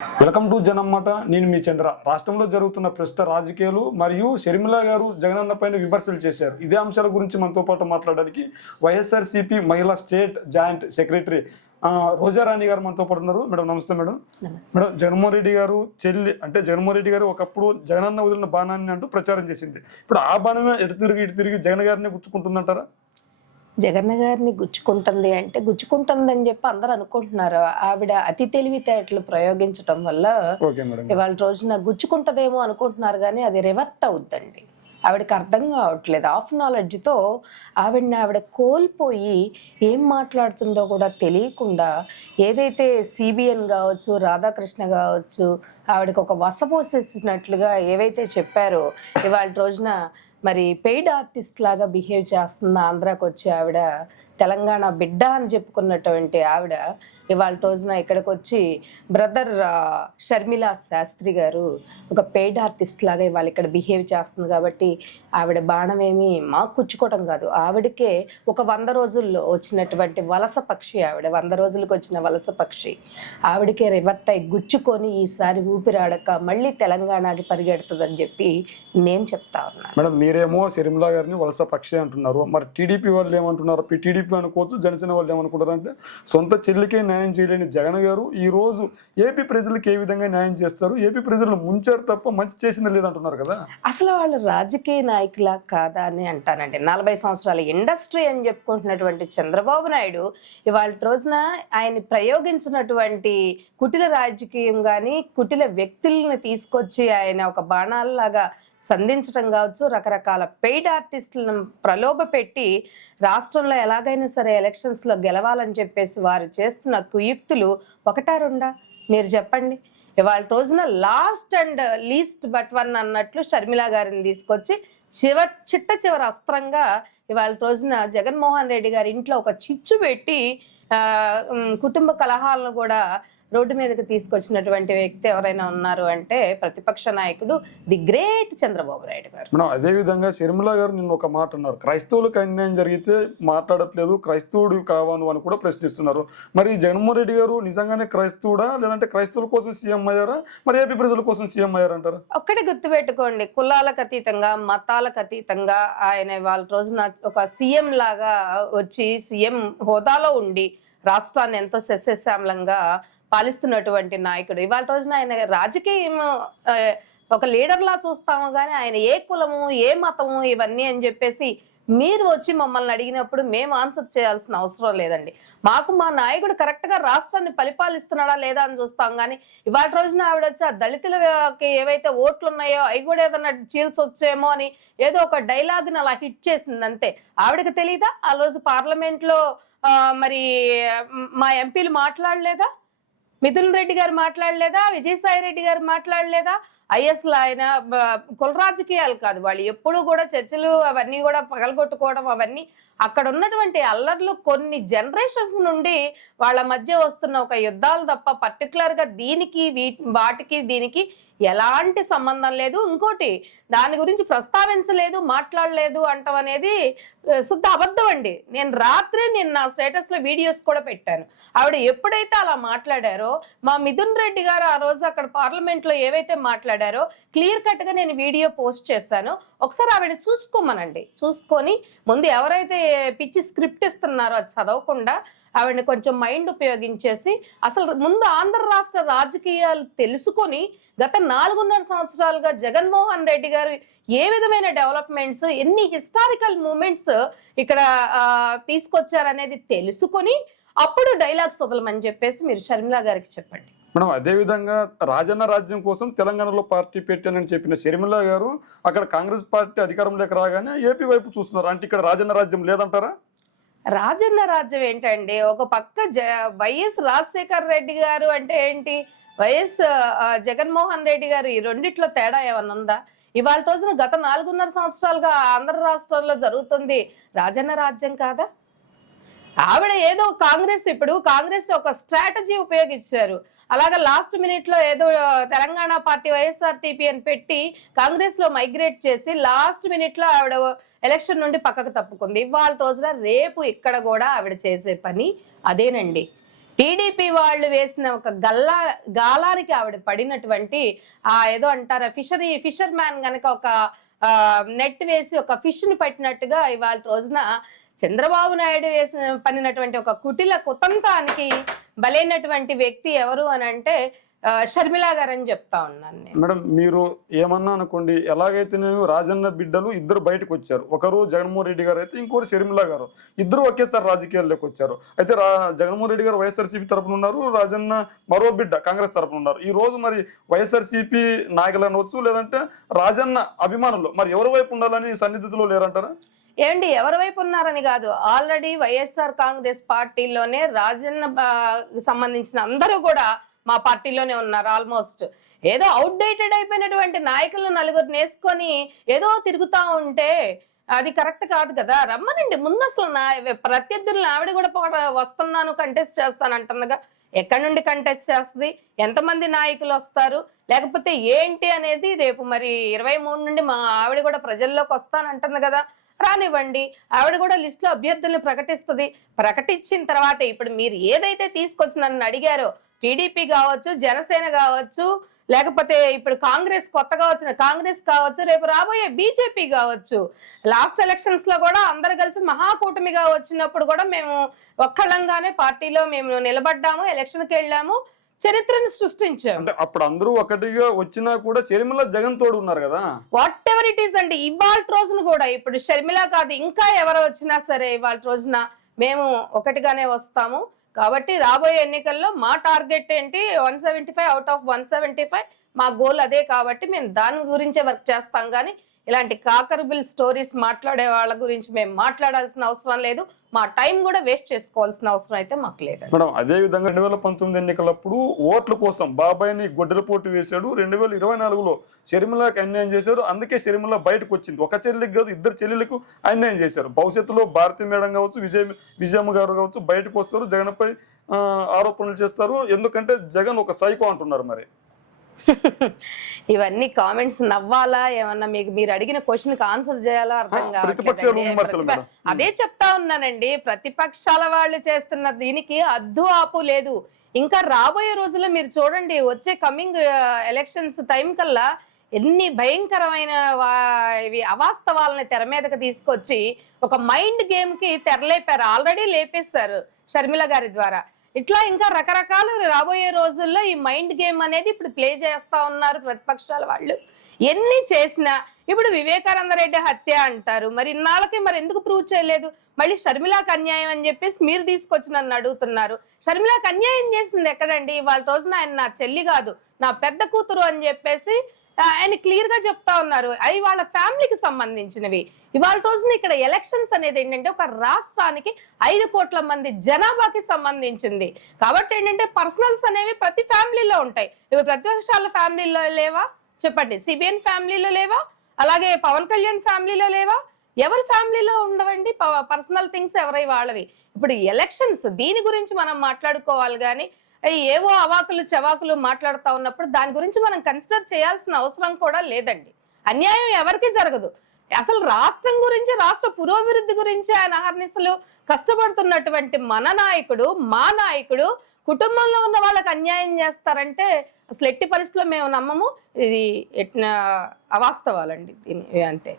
Welcome to జనమ్మట. నేను మీ చంద్ర. రాష్ట్రంలో జరుగుతున్న ప్రస్తుత రాజకీయాలు మరియు షర్మిల గారు జగనన్న పైన విమర్శలు చేశారు. ఇదే అంశాల గురించి మనతో పాటు మాట్లాడడానికి వైఎస్ఆర్సీపీ మహిళా స్టేట్ జాయింట్ సెక్రటరీ రోజారాణి గారు మనతో పాటు ఉన్నారు. మేడం నమస్తే. మేడం జగన్మోహన్ రెడ్డి గారు చెల్లి అంటే జగన్మోహన్ రెడ్డి గారు ఒకప్పుడు జగనన్న వదిలిన బాణాన్ని అంటూ ప్రచారం చేసింది. ఇప్పుడు ఆ బాణమే ఇటు తిరిగి జగన్ గారిని గుచ్చుకుంటుందంటారా? జగన్ గారిని గుచ్చుకుంటుంది అంటే గుచ్చుకుంటుందని చెప్పి అందరూ అనుకుంటున్నారు. ఆవిడ అతి తెలివితేటలు ప్రయోగించడం వల్ల ఇవాళ రోజున గుచ్చుకుంటదేమో అనుకుంటున్నారు, కానీ అది రివర్ట్ అవుద్దండి. ఆవిడకి అర్థం కావట్లేదు. ఆఫ్ నాలెడ్జ్తో ఆవిడ కోల్పోయి ఏం మాట్లాడుతుందో కూడా తెలియకుండా ఏదైతే సిబిఎన్ కావచ్చు, రాధాకృష్ణ కావచ్చు, ఆవిడకి ఒక వసపోసేసినట్లుగా ఏవైతే చెప్పారో ఇవాళ రోజున మరి పెయిడ్ ఆర్టిస్ట్ లాగా బిహేవ్ చేస్తున్న ఆంధ్రాకి వచ్చి ఆవిడ తెలంగాణ బిడ్డ అని చెప్పుకున్నటువంటి ఆవిడ ఇవాళ రోజున ఇక్కడికి వచ్చి బ్రదర్ షర్మిల శాస్త్రి గారు ఒక పెయిడ్ ఆర్టిస్ట్ లాగా ఇవాళ ఇక్కడ బిహేవ్ చేస్తుంది. కాబట్టి ఆవిడ బాణం ఏమి మాకు కుచ్చుకోవటం కాదు, ఆవిడకే ఒక 100 రోజుల్లో వచ్చినటువంటి వలస పక్షి, ఆవిడ 100 రోజులకు వచ్చిన వలస పక్షి ఆవిడకే రివర్ట్ అయి గుచ్చుకొని ఈసారి ఊపిరాడక మళ్ళీ తెలంగాణకి పరిగెడుతుందని చెప్పి నేను చెప్తా ఉన్నాను. మేడం మీరేమో షర్మిల గారిని వలస పక్షి అంటున్నారు, మరి టీడీపీ వాళ్ళు ఏమంటున్నారు? టీడీపీ అనుకోవచ్చు, జనసేన వాళ్ళు ఏమనుకుంటారు అంటే సొంత చెల్లికే న్యాయం చేయలేని జగన్ గారు ఈ రోజు ఏపీ ప్రజలకు ఏ విధంగా న్యాయం చేస్తారు, ఏపీ ప్రజలను ముంచారు తప్ప మంచి చేసింది లేదంటున్నారు కదా. అసలు వాళ్ళు రాజకీయ నాయకులా కాదా అని అంటానండి. 40 సంవత్సరాల ఇండస్ట్రీ అని చెప్పుకుంటున్నటువంటి చంద్రబాబు నాయుడు ఇవాళ రోజున ఆయన ప్రయోగించినటువంటి కుటిల రాజకీయం కానీ కుటిల వ్యక్తుల్ని తీసుకొచ్చి ఆయన ఒక బాణాలలాగా సంధించడం కావచ్చు, రకరకాల పెయిడ్ ఆర్టిస్టులను ప్రలోభ పెట్టి రాష్ట్రంలో ఎలాగైనా సరే ఎలక్షన్స్లో గెలవాలని చెప్పేసి వారు చేస్తున్న కుయుక్తులు ఒకటా రెండా మీరు చెప్పండి. ఇవాళ రోజున last and least but one అన్నట్లు షర్మిల గారిని తీసుకొచ్చి చిట్ట చివరి అస్త్రంగా ఇవాళ రోజున జగన్మోహన్ రెడ్డి గారి ఇంట్లో ఒక చిచ్చు పెట్టి కుటుంబ కలహాలను కూడా రోడ్డు మీదకి తీసుకొచ్చినటువంటి వ్యక్తి ఎవరైనా ఉన్నారు అంటే ప్రతిపక్ష నాయకుడు ది గ్రేట్ చంద్రబాబు నాయుడు గారు. మనం అదే విధంగా షర్మిల గారు నిన్న ఒక మాట అన్నారు, క్రైస్తవులకు అన్యాయం జరిగితే మాట్లాడట్లేదు, క్రైస్తవుడు కావాను అని కూడా ప్రశ్నిస్తున్నారు. మరి జగన్మోహన్ రెడ్డి గారు నిజంగానే క్రైస్తవుడా, లేదంటే క్రైస్తవుల కోసం సీఎం అయ్యారా, మరి ఏపీ ప్రజల కోసం సీఎం అయ్యారంటారా? ఒక్కటి గుర్తుపెట్టుకోండి, కులాలకు అతీతంగా మతాలకు అతీతంగా ఆయన వాళ్ళ రోజున ఒక సీఎం లాగా వచ్చి సీఎం హోదాలో ఉండి రాష్ట్రాన్ని ఎంతో సస్యశ్యామలంగా పాలిస్తున్నటువంటి నాయకుడు. ఇవాళ రోజున ఆయన రాజకీయం ఒక లీడర్లా చూస్తాము, కానీ ఆయన ఏ కులము ఏ మతము ఇవన్నీ అని చెప్పేసి మీరు వచ్చి మమ్మల్ని అడిగినప్పుడు మేము ఆన్సర్ చేయాల్సిన అవసరం లేదండి. మాకు మా నాయకుడు కరెక్ట్గా రాష్ట్రాన్ని పరిపాలిస్తున్నాడా లేదా అని చూస్తాం, కానీ ఇవాళ రోజున ఆవిడ వచ్చి ఆ దళితులకి ఏవైతే ఓట్లు ఉన్నాయో అవి కూడా ఏదన్నా చీల్చొచ్చేమో అని ఏదో ఒక డైలాగ్ని అలా హిట్ చేసింది అంతే. ఆవిడకి తెలీదా? ఆ రోజు పార్లమెంట్లో మరి మా ఎంపీలు మాట్లాడలేదా? మిథున్ రెడ్డి గారు మాట్లాడలేదా? విజయసాయి రెడ్డి గారు మాట్లాడలేదా? ఐఎస్లో ఆయన కుల రాజకీయాలు కాదు, వాళ్ళు ఎప్పుడు కూడా చర్చలు అవన్నీ కూడా పగలగొట్టుకోవడం అవన్నీ అక్కడ ఉన్నటువంటి అల్లర్లు కొన్ని జనరేషన్స్ నుండి వాళ్ళ మధ్య వస్తున్న ఒక యుద్ధాలు తప్ప పర్టికులర్గా దీనికి వాటికి దీనికి ఎలాంటి సంబంధం లేదు. ఇంకోటి దాని గురించి ప్రస్తావించలేదు, మాట్లాడలేదు అంటాం అనేది శుద్ధ అబద్ధం అండి. నేను నా స్టేటస్లో వీడియోస్ కూడా పెట్టాను. ఆవిడ ఎప్పుడైతే అలా మాట్లాడారో మా మిథున్ రెడ్డి గారు ఆ రోజు అక్కడ పార్లమెంట్లో ఏవైతే మాట్లాడారో క్లియర్ కట్గా నేను వీడియో పోస్ట్ చేశాను. ఒకసారి ఆవిడ చూసుకోమనండి. చూసుకొని ముందు ఎవరైతే పిచ్చి స్క్రిప్ట్ ఇస్తున్నారో అది చదవకుండా ఆవిడని కొంచెం మైండ్ ఉపయోగించేసి అసలు ముందు ఆంధ్ర రాష్ట్ర రాజకీయాలు తెలుసుకొని గత 4.5 సంవత్సరాలుగా జగన్మోహన్ రెడ్డి గారు ఏ విధమైన డెవలప్మెంట్స్, ఎన్ని హిస్టారికల్ మూమెంట్స్ ఇక్కడ తీసుకొచ్చారనేది తెలుసుకొని అప్పుడు డైలాగ్స్ వదలమని చెప్పేసి మీరు షర్మిల గారికి చెప్పండి. మనం అదే విధంగా రాజన్న రాజ్యం కోసం తెలంగాణలో పార్టీ పెట్టానని చెప్పిన షర్మిల గారు అక్కడ కాంగ్రెస్ పార్టీ అధికారంలోకి రాగానే ఏపీ వైపు చూస్తున్నారు. అంటే ఇక్కడ రాజన్న రాజ్యం లేదంటారా? రాజన్న రాజ్యం ఏంటండి? ఒక పక్క వైఎస్ రాజశేఖర్ రెడ్డి గారు అంటే ఏంటి, వైఎస్ జగన్మోహన్ రెడ్డి గారు, ఈ రెండిట్లో తేడా ఏమన్నా ఉందా? ఇవాళ రోజున గత 4.5 సంవత్సరాలుగా ఆంధ్ర రాష్ట్రంలో జరుగుతుంది రాజన్న రాజ్యం కాదా? ఆవిడ ఏదో ఇప్పుడు కాంగ్రెస్ ఒక స్ట్రాటజీ ఉపయోగించారు. అలాగే లాస్ట్ మినిట్లో ఏదో తెలంగాణ పార్టీ వైఎస్ఆర్టీపీ అని పెట్టి కాంగ్రెస్లో మైగ్రేట్ చేసి లాస్ట్ మినిట్లో ఆవిడ ఎలక్షన్ నుండి పక్కకు తప్పుకుంది. ఇవాళ రోజున రేపు ఇక్కడ కూడా ఆవిడ చేసే పని అదేనండి. టీడీపీ వాళ్ళు వేసిన ఒక గాలానికి ఆవిడ పడినటువంటి ఏదో అంటారా ఫిషర్ మ్యాన్ గనక ఒక నెట్ వేసి ఒక ఫిష్ ని పట్టినట్టుగా ఇవాళ రోజున చంద్రబాబు నాయుడు పన్నినటువంటి ఒక కుటిల కుతంత్రానికి బలైనటువంటి వ్యక్తి ఎవరు అని అంటే షర్మిల గారు అని చెప్తా ఉన్నాను నేను. మేడం మీరు ఏమన్నా అనుకోండి, ఎలాగైతేనేమి రాజన్న బిడ్డలు ఇద్దరు బయటకు వచ్చారు, ఒకరు జగన్మోహన్ రెడ్డి గారు అయితే ఇంకోరు షర్మిల గారు, ఇద్దరు ఒకేసారి రాజకీయాల్లోకి వచ్చారు. అయితే జగన్మోహన్ రెడ్డి గారు వైఎస్ఆర్సీపీ తరపున ఉన్నారు, రాజన్న మరో బిడ్డ కాంగ్రెస్ తరపున ఉన్నారు. ఈ రోజు మరి వైఎస్ఆర్సీపీ నాయకులు అనవచ్చు, లేదంటే రాజన్న అభిమానులు మరి ఎవరి వైపు ఉండాలని సన్నిధిలో లేరంటారా? ఏంటి ఎవరి వైపు ఉన్నారని కాదు, ఆల్రెడీ వైఎస్ఆర్ కాంగ్రెస్ పార్టీలోనే రాజన్న సంబంధించిన అందరూ కూడా మా పార్టీలోనే ఉన్నారు. ఆల్మోస్ట్ ఏదో అవుట్డేటెడ్ అయిపోయినటువంటి నాయకులను నలుగురు నేసుకొని ఏదో తిరుగుతా ఉంటే అది కరెక్ట్ కాదు కదా. రమ్మనండి ముందు, అసలు ప్రత్యర్థులను ఆవిడ కూడా వస్తున్నాను కంటెస్ట్ చేస్తాను అంటుందిగా. ఎక్కడి నుండి కంటెస్ట్ చేస్తుంది, ఎంతమంది నాయకులు వస్తారు, లేకపోతే ఏంటి అనేది రేపు మరి 23 నుండి మా ఆవిడ కూడా ప్రజల్లోకి వస్తానంటుంది కదా. రానివ్వండి, ఆవిడ కూడా లిస్ట్ లో అభ్యర్థులను ప్రకటిస్తుంది. ప్రకటించిన తర్వాత ఇప్పుడు మీరు ఏదైతే తీసుకొచ్చి నన్ను అడిగారో, టీడీపీ కావచ్చు, జనసేన కావచ్చు, లేకపోతే ఇప్పుడు కాంగ్రెస్ కొత్తగా వచ్చిన కాంగ్రెస్ కావచ్చు, రేపు రాబోయే బీజేపీ కావచ్చు, లాస్ట్ ఎలక్షన్స్ లో కూడా అందరు కలిసి మహాకూటమిగా వచ్చినప్పుడు కూడా మేము ఒక్కళ్ళంగానే పార్టీలో మేము నిలబడ్డాము, ఎలక్షన్కి వెళ్ళాము, చరిత్రను సృష్టించాం. అంటే అప్పుడు అందరూ ఒకటిగా వచ్చినా కూడా షర్మిల జగన్ తోడు ఉన్నారు కదా. వాట్ ఎవర్ ఇట్ ఈస్ అండి, ఇవాళ రోజున కూడా ఇప్పుడు షర్మిల కాదు ఇంకా ఎవరు వచ్చినా సరే ఇవాళ రోజున మేము ఒకటిగానే వస్తాము. కాబట్టి రాబోయే ఎన్నికల్లో మా టార్గెట్ ఏంటి, 175 అవుట్ ఆఫ్ 175 మా గోల్ అదే. కాబట్టి మేము దాని గురించే వర్క్ చేస్తాం, కానీ ఇలాంటి కాకరబుల్ స్టోరీస్ మాట్లాడే వాళ్ళ గురించి మేము మాట్లాడాల్సిన అవసరం లేదు, మా టైం కూడా వేస్ట్ చేసుకోవాల్సిన అవసరం అయితే మాకు లేదు. మేడం అదే విధంగా 2019 ఎన్నికలప్పుడు ఓట్ల కోసం బాబాయ్ని గొడ్డల పోటీ వేశాడు. 2024లో షర్మిలకి అన్యాయం చేశారు, అందుకే షర్మిల బయటకు వచ్చింది. ఒక చెల్లికి కాదు, ఇద్దరు చెల్లెలకు అన్యాయం చేశారు. భవిష్యత్తులో భారతీ మేడం కావచ్చు, విజయమ్మ గారు కావచ్చు బయటకు వస్తారు, జగన్పై ఆరోపణలు చేస్తారు. ఎందుకంటే జగన్ ఒక సైకో అంటున్నారు. మరి ఇవన్నీ కామెంట్స్ నవ్వాలా, ఏమన్నా మీరు అడిగిన క్వశ్చన్ కి ఆన్సర్ చేయాలా అర్థం కాదు. అదే చెప్తా ఉన్నానండి, ప్రతిపక్షాల వాళ్ళు చేస్తున్న దీనికి అద్దు ఆపు లేదు. ఇంకా రాబోయే రోజుల్లో మీరు చూడండి, వచ్చే కమింగ్ ఎలక్షన్స్ టైం కల్లా ఎన్ని భయంకరమైన ఇవి అవాస్తవాలని తెర మీదకి తీసుకొచ్చి ఒక మైండ్ గేమ్ కి తెరలేపారు. ఆల్రెడీ లేపేశారు షర్మిల గారి ద్వారా. ఇట్లా ఇంకా రకరకాలు రాబోయే రోజుల్లో ఈ మైండ్ గేమ్ అనేది ఇప్పుడు ప్లే చేస్తా ఉన్నారు ప్రతిపక్షాల వాళ్ళు. ఎన్ని చేసినా ఇప్పుడు వివేకానంద రెడ్డి హత్య అంటారు, మరి ఇన్నాళ్ళకి మరి ఎందుకు ప్రూవ్ చేయలేదు? మళ్ళీ షర్మిలాకి అన్యాయం అని చెప్పేసి మీరు తీసుకొచ్చి నన్ను అడుగుతున్నారు. షర్మిలాకి అన్యాయం చేసింది ఎక్కడండి? వాళ్ళ రోజున ఆయన నా చెల్లి కాదు, నా పెద్ద కూతురు అని చెప్పేసి ఆయన క్లియర్ గా చెప్తా ఉన్నారు. అవి వాళ్ళ ఫ్యామిలీకి సంబంధించినవి. ఇవాళ రోజున ఇక్కడ ఎలక్షన్స్ అనేది ఏంటంటే ఒక రాష్ట్రానికి 5 కోట్ల మంది జనాభాకి సంబంధించింది. కాబట్టి ఏంటంటే పర్సనల్స్ అనేవి ప్రతి ఫ్యామిలీలో ఉంటాయి. ఇవి ప్రతిపక్షాల ఫ్యామిలీలో లేవా చెప్పండి? సిబిఎన్ ఫ్యామిలీలో లేవా? అలాగే పవన్ కళ్యాణ్ ఫ్యామిలీలో లేవా? ఎవరి ఫ్యామిలీలో ఉండవండి పర్సనల్ థింగ్స్ ఎవరై వాళ్ళవి. ఇప్పుడు ఎలక్షన్స్ దీని గురించి మనం మాట్లాడుకోవాలి, కానీ ఏవో అవాకులు చవాకులు మాట్లాడుతూ ఉన్నప్పుడు దాని గురించి మనం కన్సిడర్ చేయాల్సిన అవసరం కూడా లేదండి. అన్యాయం ఎవరికి జరగదు. అసలు రాష్ట్రం గురించి, రాష్ట్ర పురోభివృద్ధి గురించి ఆయన అహర్నిశలు కష్టపడుతున్నటువంటి మన నాయకుడు, మా నాయకుడు కుటుంబంలో ఉన్న వాళ్ళకి అన్యాయం చేస్తారంటే అసలు ఎట్టి పరిస్థితుల్లో మేము నమ్మము. ఇది అవాస్తవాలండి దీని అంతే.